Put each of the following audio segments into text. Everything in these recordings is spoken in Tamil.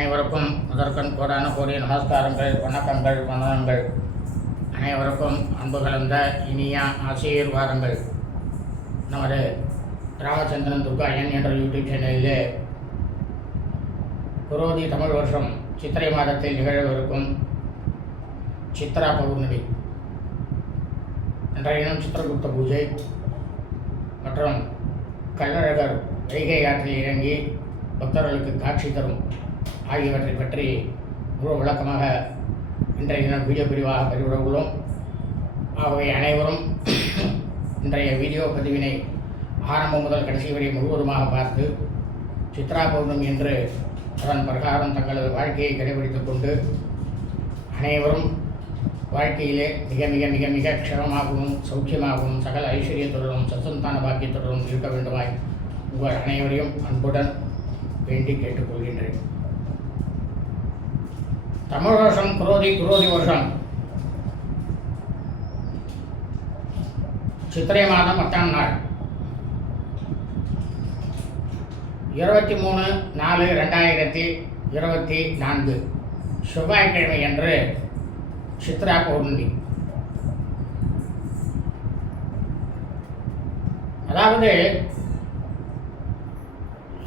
அனைவருக்கும் முதற்கண் கோடான கோடிய நமஸ்காரங்கள் வணக்கங்கள் வணக்கங்கள் அனைவருக்கும் அன்பு கலந்த இனிய ஆசீர்வாதங்கள். நமது ராமச்சந்திரன் துர்காயன் என்ற யூடியூப் சேனலிலே குரோதி தமிழ் வருஷம் சித்திரை மாதத்தில் நிகழவிருக்கும் சித்ரா பௌர்ணமி. இன்றைய தினம் சித்திரகுப்த பூஜை மற்றும் கள்ளழகர் வைகை ஆற்றில் இறங்கி பக்தர்களுக்கு காட்சி தரும். ஆகியவற்றை பற்றி முழு விளக்கமாக இன்றைய தினம் வீடியோ பிரிவாக பதிவிட உள்ளோம் ஆகவே அனைவரும் இன்றைய வீடியோ பதிவினை ஆரம்பம் முதல் கடைசி வரை முழுவதுமாக பார்த்து சித்ரா பௌர்ணமி என்று அதன் பிரகாரம் தங்களது வாழ்க்கையை கடைபிடித்துக் கொண்டு அனைவரும் வாழ்க்கையிலே மிக மிக மிக மிக க்ஷமமாகவும் சௌக்கியமாகவும் சகல ஐஸ்வர்யத்துடனும் சத்தந்தான பாக்கியத்துடனும் இருக்க வேண்டுமாய் உங்கள் அனைவரையும் அன்புடன் வேண்டி கேட்டுக்கொள்கின்றேன். தமிழ் வருஷம் குரோதி குரோதி வருஷம். சித்திரை மாதம் பத்தாம் நாள். இருபத்தி மூணு நாலு ரெண்டாயிரத்தி இருபத்தி நான்கு. செவ்வாய்க்கிழமை அன்று சித்ரா பௌர்ணமி. அதாவது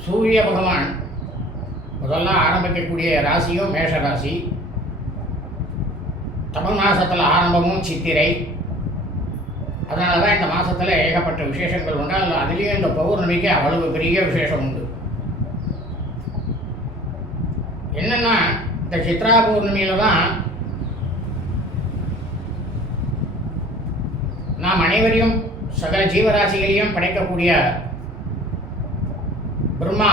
சூரிய பகவான் முதல்ல ஆரம்பிக்கக்கூடிய ராசியும் மேஷ ராசி. தமிழ் மாசத்தில் ஆரம்பமும் சித்திரை. அதனால தான் இந்த மாதத்தில் ஏகப்பட்ட விசேஷங்கள் உண்டு அதில் அதுலேயும் இந்த பௌர்ணமிக்கு அவ்வளவு பெரிய விசேஷம் உண்டு. என்னென்னா இந்த சித்ரா பௌர்ணமியில் தான் நாம் அனைவரையும் சகல ஜீவராசிகளையும் படைக்கக்கூடிய பிரம்மா.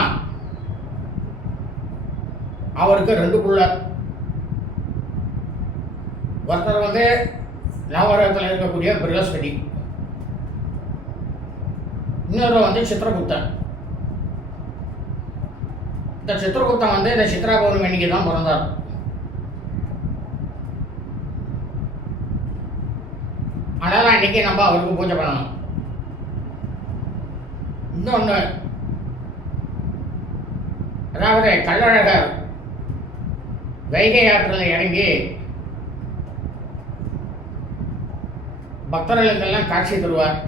அவருக்கு ரெண்டு புள்ள. ஒருத்தர் வந்து நவகிரகத்தில் இருக்கக்கூடிய பிரகஸ்பதி. இன்னொரு வந்து சித்திரகுப்தன். இந்த சித்திரகுப்தன் வந்து இந்த சித்ரா பௌர்ணமி அன்னைக்கு தான் பிறந்தார். அதனால் அன்றைக்கி நம்ம அவருக்கு பூஜை பண்ணணும். இன்னொன்று அதாவது கள்ளழகர் வைகை ஆற்றில் இறங்கி பக்தர்களுக்கெல்லாம் காட்சி தருவார்.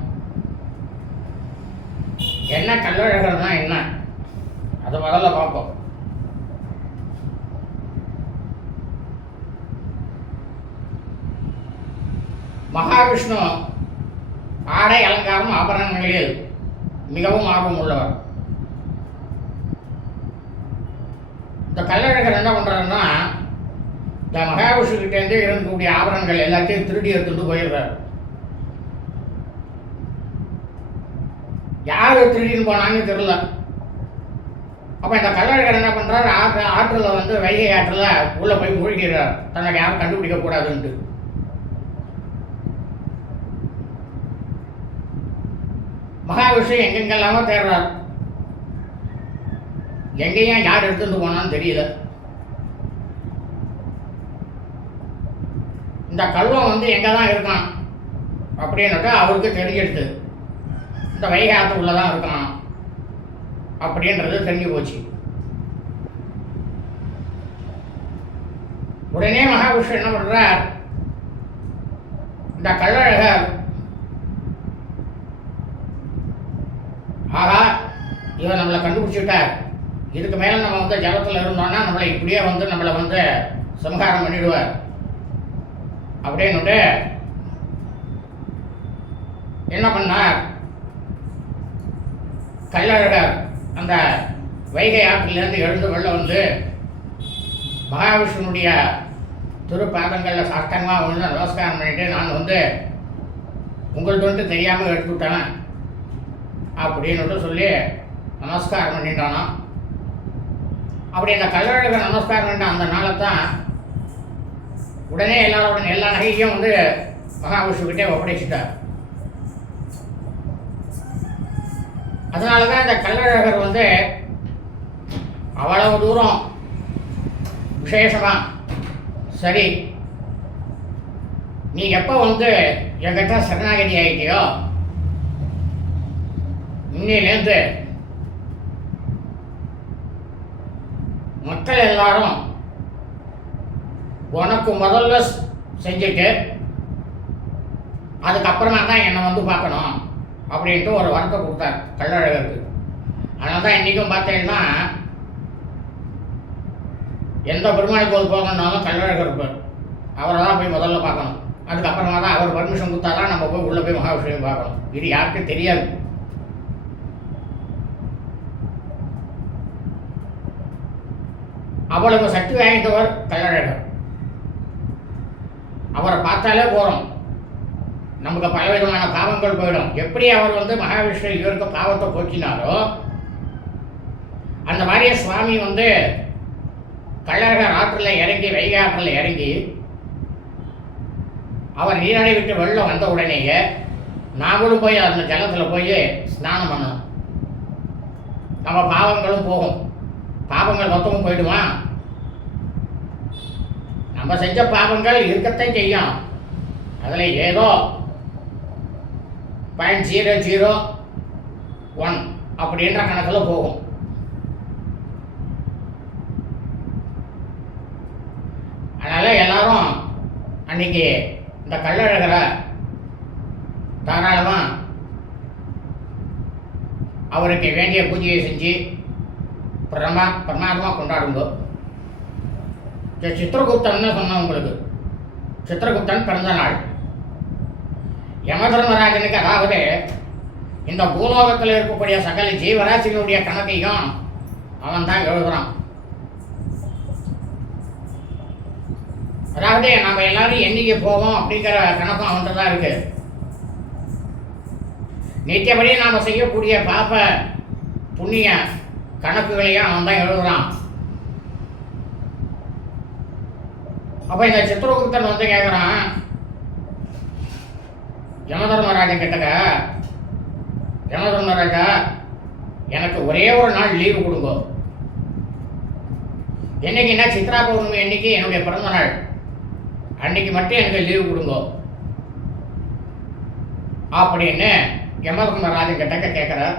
என்ன கள்ளழகர்னா என்ன? அது முதல்ல பார்ப்போம். மகாவிஷ்ணு ஆடை அலங்காரம் ஆபரணங்களில் மிகவும் ஆர்வம் உள்ளவர். இந்த கள்ளழகர் என்ன பண்ணுறாருன்னா இந்த மகாவிஷ்ணு கிட்டேருந்து இருக்கக்கூடிய ஆபரணங்கள் எல்லாத்தையும் திருடி எடுத்துட்டு போயிடுறாரு. யார் திருடின்னு போனான்னு தெரியல. அப்போ இந்த கல்லழகர் என்ன பண்ணுறாரு ஆற்று ஆற்றில் வந்து வைகை ஆற்றில் உள்ளே போய் மூழ்கிறார். தன்னை யாரும் கண்டுபிடிக்க கூடாதுன்ட்டு. மகாவிஷ்ணு எங்கெங்கெல்லாமோ தேடுறார் எங்கேயும் யார் எடுத்துட்டு போனான்னு தெரியல. இந்த கல்வம் வந்து எங்கே தான் இருக்கான் அப்படின்னுட்டு அவருக்கு தெரிஞ்சிடுது இந்த வைகாத்து உள்ள தான் அப்படின்றது தெரிஞ்சு போச்சு. உடனே மகாவிஷ்ணு என்ன பண்ணுறார் இந்த கள்ளழகர் ஆகா இவன் நம்மளை கண்டுபிடிச்சிட்டார். இதுக்கு மேலே நம்ம வந்து ஜலத்தில் இருந்தோம்னா நம்மளை இப்படியே வந்து நம்மளை வந்து சம்ஹாரம் பண்ணிடுவார். அப்படின்னுட்டு என்ன பண்ணார்? கள்ளழகர் அந்த வைகை ஆற்றிலிருந்து எழுந்து கொள்ள வந்து மகாவிஷ்ணுடைய திருப்பாதங்களில் சாஷ்டங்கமாக வந்து நமஸ்காரம் பண்ணிட்டு நான் வந்து உங்கள்ட்ட வந்து தெரியாமல் எடுத்துவிட்டேன் அப்படின்னுட்டு சொல்லி நமஸ்காரம் பண்ணிட்டானோ. அப்படி அந்த கல்லழக நமஸ்காரம் பண்ண அந்த நாளை தான் உடனே எல்லாரோட எல்லா நகையும் வந்து மகாவிஷ்ணுக்கிட்டே ஒப்படைச்சிட்டார். அதனால தான் இந்த கல்லழகர் வந்து அவ்வளவு தூரம் விசேஷமாக சரி நீ எப்போ வந்து என்கிட்ட சரணாகதி ஆகிட்டியோ இன்னிலேருந்து மக்கள் எல்லாரும் உனக்கு முதல்ல செஞ்சுட்டு அதுக்கப்புறமா தான் என்னை வந்து பார்க்கணும். அப்படின்ட்டு ஒரு வரத்தை கொடுத்தார் கள்ளழகருக்கு. அதனால தான் இன்றைக்கும் பார்த்தீங்கன்னா எந்த பெருமாள் கோவில் போகணுன்னாலும் கள்ளழகர் இருப்பார். அவரை தான் போய் முதல்ல பார்க்கணும். அதுக்கப்புறமா தான் அவர் பர்மிஷன் கொடுத்தா தான் நம்ம போய் உள்ளே போய் மகாவிஷ்ணுவை பார்க்கணும். இது யாருக்கும் தெரியாது. அவ்வளவு சக்தி வாய்ந்தவர் கள்ளழகர். அவரை பார்த்தாலே போகிறோம் நமக்கு பலவிதமான பாவங்கள் போயிடும். எப்படி அவர் வந்து மகாவிஷ்ணு இவருக்கு பாவத்தை போக்கினாரோ அந்த மாதிரியே சுவாமி வந்து கள்ளழகர் ஆற்றில் இறங்கி வைகை ஆற்றில் இறங்கி அவர் நீராடி விட்டு வெள்ளம் வந்த உடனேயே நாமளும் போய் அந்த ஜலத்தில் போய் ஸ்நானம் பண்ணணும். நம்ம பாவங்களும் போகும். பாவங்கள் மொத்தமும் போயிடுமா? நம்ம செஞ்ச பாவங்கள் இருக்கத்தான் செய்யும். அதில் ஏதோ பாயிண்ட் ஜீரோ ஜீரோ ஒன் அப்படின்ற கணக்கில் போகும். அதனால் எல்லாரும் அன்னைக்கு இந்த கள்ளழகரை தாராளமாக அவருக்கு வேண்டிய பூஜையை செஞ்சு பிரமா பிரமாதமாக கொண்டாடுங்க. இந்த சித்திரகுப்தன் சொன்னேன் உங்களுக்கு? சித்திரகுப்தன் பிறந்த நாள். யமதர்மராஜனுக்கு அதாவது இந்த பூலோகத்தில் இருக்கக்கூடிய சகல ஜீவராசிகளுடைய கணக்கையும் அவன் தான் எழுதுறான். அதாவது நம்ம எல்லாரும் என்னைக்கு போவோம் அப்படிங்கிற கணக்கும் அவன்கிட்ட தான் இருக்கு. நித்தியபடி நாம் செய்யக்கூடிய பாப்ப புண்ணிய கணக்குகளையும் அவன் தான் எழுதுறான். அப்போ இந்த சித்திரகுப்தன் வந்து கேட்குறான் யமதர்மராஜன் கிட்டக்க யமதர்மராஜா எனக்கு ஒரே ஒரு நாள் லீவு கொடுங்க. என்னைக்குன்னா சித்ரா பௌர்ணமி அன்னைக்கு என்னுடைய பிறந்த நாள் அன்னைக்கு மட்டும் எனக்கு லீவு கொடுங்க. அப்படின்னு யமதர்மராஜன் கிட்டக்க கேட்குறார்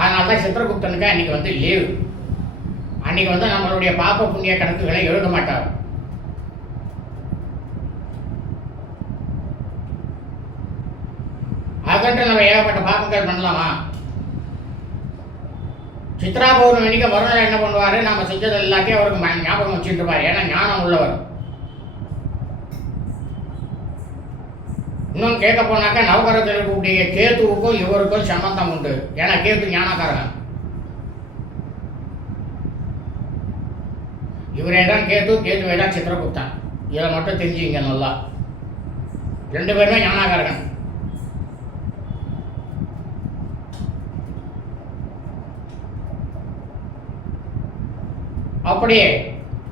அதனால தான் சித்திரகுப்தனுக்கு அன்னைக்கு வந்து லீவு அன்னைக்கு வந்து நம்மளுடைய பாப்ப புண்ணிய கணக்குகளை எழுத மாட்டார். அதுக்கன்ட்டு நம்ம ஏகப்பட்ட பாப்பங்கள் பண்ணலாமா? சித்ரா பௌர்ணமி அன்னைக்கு மறுநாள் என்ன பண்ணுவார்? நாம செஞ்சது எல்லாத்தையும் அவருக்கு ம- ஞாபகம் வச்சுட்டு இருப்பார் ஏன்னா ஞானம் உள்ளவர். இன்னும் கேட்க போனாக்கா நவகரத்தில் இருக்கக்கூடிய கேத்துவுக்கும் இவருக்கும் சம்பந்தம் உண்டு. ஏன்னா கேத்து ஞானக்காரன் இவரே தான் கேத்து கேத்துவே தான் சித்திரகுப்தான். இதை மட்டும் தெரிஞ்சுங்க நல்லா. ரெண்டு பேருமே ஞானக்காரன் அப்படி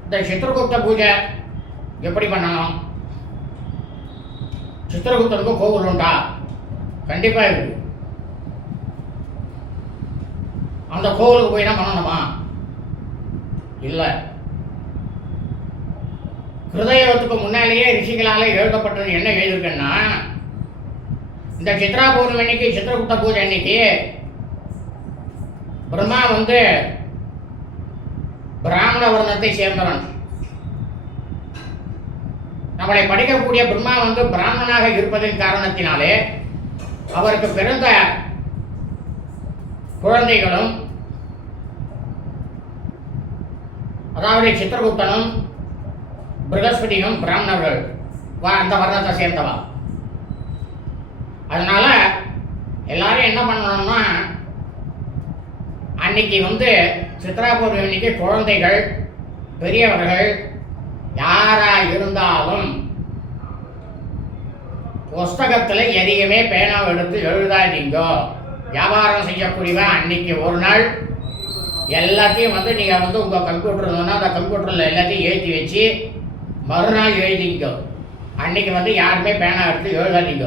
இந்த சித்திரகுப்த பூஜை எப்படி பண்ணணும் சித்திரகுப்தனுக்கு கோவில் உண்டா? கண்டிப்பாக இருக்கு. அந்த கோவிலுக்கு போய் என்ன பண்ணணுமா? இல்லை. ஹிருதயத்துக்கு முன்னாலேயே ரிஷிகளால் எழுதப்பட்டது என்ன எழுதிருக்குன்னா இந்த சித்ரா பௌர்ணமி அன்னைக்கு சித்திரகுப்த பூஜை அன்னைக்கு பிரம்மா வந்து பிராமண வர்ணத்தை சேர்ந்தவன். நம்மளை படிக்கக்கூடிய பிரம்மா வந்து பிராமணனாக இருப்பதன் காரணத்தினாலே அவருக்கு பிறந்த குழந்தைகளும் அதாவது சித்திரகுப்தனும் பிரகஸ்பதியும் பிராமணர்கள் அந்த வர்ணத்தை சேர்ந்தவா. அதனால எல்லாரும் என்ன பண்ணணும்னா அன்னைக்கு வந்து சித்ரா பௌர்ணமி அன்னைக்கு குழந்தைகள் பெரியவர்கள் யாரா இருந்தாலும் புஸ்தகத்தில் எதையுமே பேனாவை எடுத்து எழுதாதீங்க. வியாபாரம் செய்யக்கூடியவன் அன்னைக்கு ஒரு நாள் எல்லாத்தையும் வந்து நீங்கள் வந்து உங்கள் கம்ப்யூட்டர் இருந்ததுன்னா அந்த கம்ப்யூட்டரில் எல்லாத்தையும் ஏற்றி வச்சு மறுநாள் எழுதிங்க அன்னைக்கு வந்து யாருமே பேனா எடுத்து எழுதாதீங்க.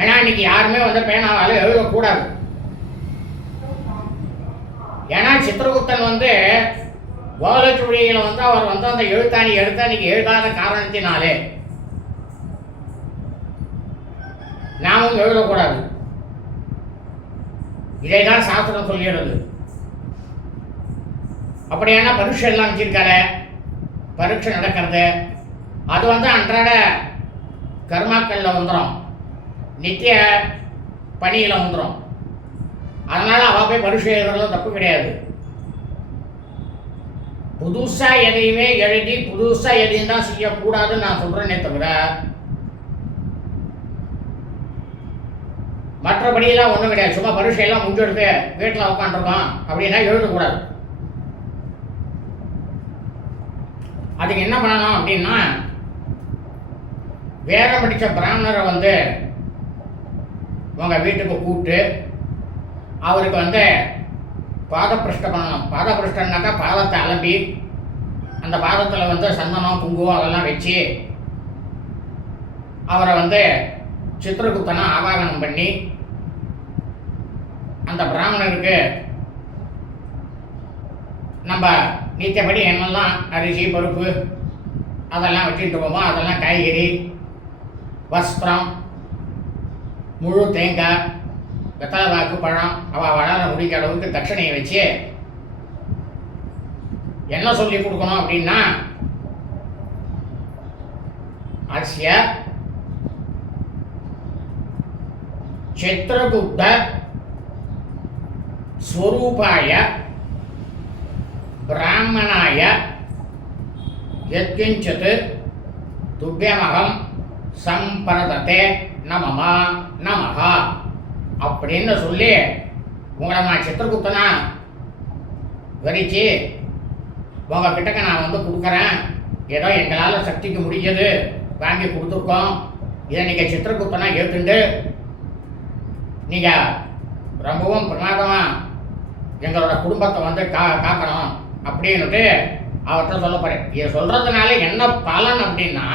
ஏன்னா அன்னைக்கு யாருமே வந்து பேனாவால் எழுதக்கூடாது. ஏன்னா சித்திரகுப்தன் வந்து கோலச்சுழியில் வந்து அவர் வந்து அந்த எழுத்தாணி எடுத்து எழுதாத காரணத்தினாலே நாமும் எழுதக்கூடாது. இதை தான் சாஸ்திரம் சொல்கிறது அப்படியான பரீட்சை எல்லாம் வச்சிருக்காரு. பரீட்சை நடக்கிறது. அது வந்து அன்றாட கர்மாக்களில் வந்துடும் நித்திய பணியில் வந்துடும் அதனால அவ போய் பரீட்சை எழுதுறதுல தப்பு கிடையாது. புதுசா எதையுமே எழுதி புதுசா எதையும் தான் செய்யக்கூடாதுன்னு நான் சொல்றேனே தவிர மற்றபடியெல்லாம் ஒன்றும் கிடையாது. சும்மா பரீட்சையெல்லாம் முடிஞ்செடுத்து வீட்டில் உட்காந்துருக்கோம் அப்படின்னா எழுதக்கூடாது. அதுக்கு என்ன பண்ணணும் அப்படின்னா வேதம் படித்த பிராமணரை வந்து உங்கள் வீட்டுக்கு கூப்பிட்டு அவருக்கு வந்து பாதப்பிருஷ்ட பண்ணணும் பாதப்பிருஷ்டன்னாக்கா பாதத்தை அலம்பி அந்த பாதத்தில் வந்து சந்தனம் குங்குமம் அதெல்லாம் வச்சு அவரை வந்து சித்திரகுப்தனை ஆவாகனம் பண்ணி அந்த பிராமணருக்கு நம்ம நீத்தபடி என்னெல்லாம் அரிசி பருப்பு அதெல்லாம் வச்சுட்டு போவோம் அதெல்லாம் காய்கறி வஸ்திரம் முழு தேங்காய் வெத்தலை வாக்கு பழம் அவள் வளர முடிக்க அளவுக்கு தட்சணையை வச்சு என்ன சொல்லி கொடுக்கணும் அப்படின்னா அஸ்ய சித்திரகுப்த ஸ்வரூபாய பிராமணாய யத்கிஞ்சித் துப்பியமகம் சம்பரதத்தே நமமா நமகா அப்படின்னு சொல்லி உங்களை நான் சித்திரகுப்தனா வரிச்சு உங்கள் கிட்டக்க நான் வந்து கொடுக்குறேன். ஏதோ எங்களால் சக்திக்கு முடிஞ்சது வாங்கி கொடுத்துருக்கோம். இதை நீங்கள் சித்திரகுப்தனா ஏற்றுண்டு நீங்கள் ரொம்பவும் பிரமாதமாக எங்களோட குடும்பத்தை வந்து கா காக்கணும். அப்படின்னுட்டு அவர்கிட்ட சொல்ல போகிறேன் இதை சொல்கிறதுனால என்ன பலன் அப்படின்னா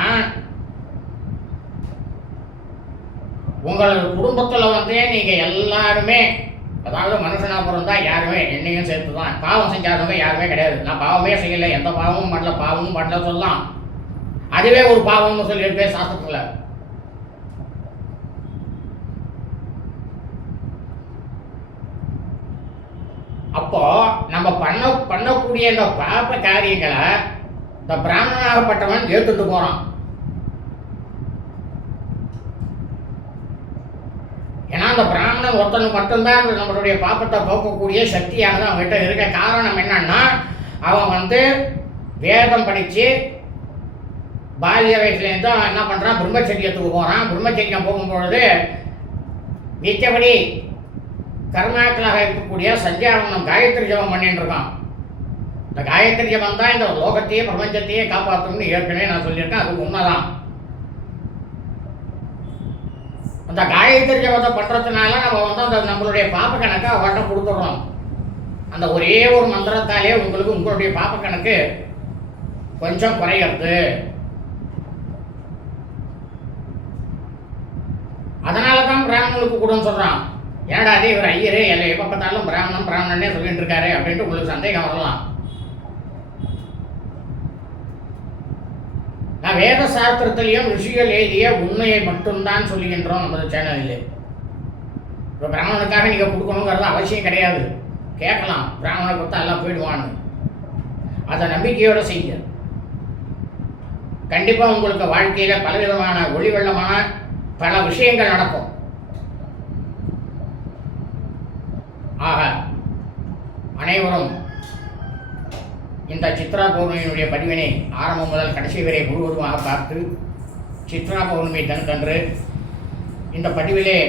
உங்கள் குடும்பத்தில் வந்து நீங்கள் எல்லாருமே அதாவது மனுஷனாக பிறந்தா யாருமே என்னையும் சேர்த்து தான் பாவம் செஞ்சாதவங்க யாருமே கிடையாது. நான் பாவமே செய்யலை எந்த பாவமும் பண்ணல பாவமும் பண்ணல சொல்லலாம். அதுவே ஒரு பாவம்னு சொல்லியிருக்கே சாஸ்திரத்தில். அப்போ நம்ம பண்ண பண்ணக்கூடிய இந்த பாப காரியங்களை இந்த பிராமணனாகப்பட்டவன் ஏற்றுட்டு போகிறான் ஏன்னா அந்த பிராமணன் ஒருத்தனுக்கு மட்டும்தான் நம்மளுடைய பாப்பத்தை போக்கக்கூடிய சக்தியானது அவங்ககிட்ட இருக்க காரணம் என்னன்னா அவன் வந்து வேதம் படித்து பாலிய வயசுலேருந்து அவன் என்ன பண்ணுறான் பிரம்மச்சரியத்துக்கு போகிறான் பிரம்மச்சரியம் போகும்பொழுது மிச்சபடி கர்மாக்களாக இருக்கக்கூடிய சந்தியாவனம் காயத்ரி ஜபம் பண்ணிட்டு இருக்கான். இந்த காயத்ரி ஜபம் தான் இந்த லோகத்தையே பிரபஞ்சத்தையே காப்பாற்றணும்னு ஏற்கனவே நான் சொல்லியிருக்கேன். அது உண்மைதான். அந்த காயத்ரி ஜபத்தை பண்ணுறதுனால நம்ம வந்து அந்த நம்மளுடைய பாப்ப கணக்கை அவர்கிட்ட கொடுத்துட்றோம். அந்த ஒரே ஒரு மந்திரத்தாலே உங்களுக்கு உங்களுடைய பாப்ப கணக்கு கொஞ்சம் குறையிறது. அதனால தான் பிராமணனுக்கு கூடன்னு சொல்கிறான் ஏன்டா இவர் ஐயரு எல்லாம் எப்போ பார்த்தாலும் பிராமணன் பிராமணனே சொல்லிட்டு இருக்காரு அப்படின்ட்டு உங்களுக்கு சந்தேகம் வரலாம். நான் வேத சாஸ்திரத்திலையும் ரிஷிகள் எழுதிய உண்மையை மட்டும்தான் சொல்லுகின்றோம் நமது சேனலில். இப்போ பிராமணனுக்காக நீங்கள் கொடுக்கணுங்கிறது அவசியம் கிடையாது. கேட்கலாம். பிராமணனை கொடுத்தா எல்லாம் போயிடுவான்னு. அதை நம்பிக்கையோடு செய்யுங்க. கண்டிப்பாக உங்களுக்கு வாழ்க்கையில் பலவிதமான ஒளி வெள்ளமான பல விஷயங்கள் நடக்கும். ஆக அனைவரும் இந்த சித்ரா பௌர்ணமியினுடைய பதிவினை ஆரம்பம் முதல் கடைசி வரை முழுவதுமாக பார்த்து சித்ரா பௌர்ணமி தினத்தன்று இந்த பதிவிலே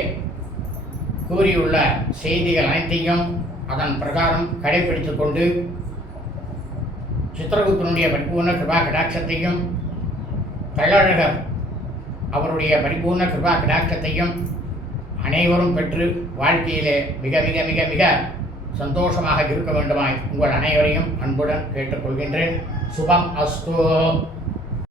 கூறியுள்ள செய்திகள் அனைத்தையும் அதன் பிரகாரம் கடைபிடித்து கொண்டு சித்திரகுப்தனுடைய பரிபூர்ண கிருபா கடாட்சத்தையும் கள்ளழகர் அவருடைய பரிபூர்ண கிருபா கடாட்சத்தையும் அனைவரும் பெற்று வாழ்க்கையிலே மிக மிக மிக மிக சந்தோஷமாக இருக்க வேண்டுமாய். உங்கள் அனைவரையும் அன்புடன் கேட்டுக்கொள்கின்றேன். சுபம் அஸ்து.